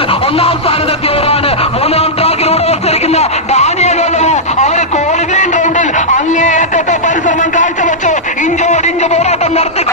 ട്രാക്കിൽ ഒന്നാം സ്ഥാനത്തെത്തിയവരാണ്. മൂന്നാം ട്രാക്കിലൂടെ മത്സരിക്കുന്ന ഡാനിയൽ വല്ലവോ അവര് ക്വാളിഫയിങ് റൗണ്ടിൽ അങ്ങേയറ്റത്തെ പരിശ്രമം കാഴ്ചവെച്ചു. ഇഞ്ചോടിഞ്ച് പോരാട്ടം നടത്തി